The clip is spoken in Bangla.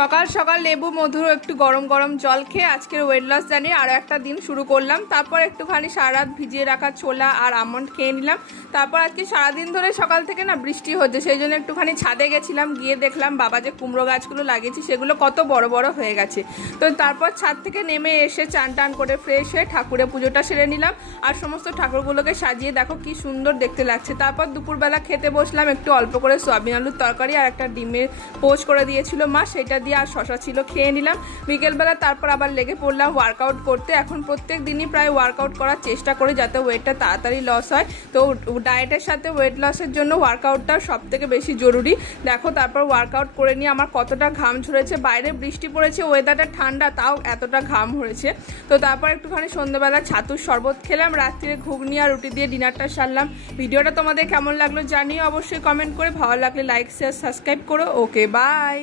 সকাল সকাল লেবু মধু একটু গরম গরম জল খেয়ে আজকের ওয়েট লস জানিয়ে আরও একটা দিন শুরু করলাম। তারপর একটুখানি সারা রাত ভিজিয়ে রাখা ছোলা আর আমন্ড খেয়ে নিলাম। তারপর আজকে সারাদিন ধরে সকাল থেকে না বৃষ্টি হচ্ছে, সেই জন্য একটুখানি ছাদে গেছিলাম, গিয়ে দেখলাম বাবা যে কুমড়ো গাছগুলো লাগিয়েছি সেগুলো কত বড় বড় হয়ে গেছে। তো তারপর ছাদ থেকে নেমে এসে চান টান করে ফ্রেশ হয়ে ঠাকুরের পুজোটা সেরে নিলাম আর সমস্ত ঠাকুরগুলোকে সাজিয়ে দেখো কি সুন্দর দেখতে লাগছে। তারপর দুপুরবেলা খেতে বসলাম, একটু অল্প করে সয়াবিন আলুর তরকারি আর একটা ডিমের পোচ করে দিয়েছিল মা, সেটা দিয়ে আর শশা ছিল খেয়ে নিলাম। বিকেলবেলা তারপর আবার লেগে পড়লাম ওয়ার্কআউট করতে। এখন প্রত্যেক দিনই প্রায় ওয়ার্কআউট করার চেষ্টা করি যাতে ওয়েটটা তাড়াতাড়ি লস হয়। তো ডায়েটের সাথে ওয়েট লসের জন্য ওয়ার্কআউটটা সব থেকে বেশি জরুরি। দেখো তারপর ওয়ার্কআউট করে নিয়ে আমার কতটা ঘাম ঝরেছে, বাইরে বৃষ্টি পড়েছে, ওয়েদারটা ঠান্ডা, তাও এতটা ঘাম হয়েছে। তো তারপর একটুখানি সন্ধ্যাবেলা ছাতুর শরবত খেলাম, রাত্রিরে ঘুগনি আর রুটি দিয়ে ডিনারটা সারলাম। ভিডিওটা তোমাদের কেমন লাগলো জানিও অবশ্যই কমেন্ট করে, ভালো লাগলে লাইক শেয়ার সাবস্ক্রাইব করো। Okay bye.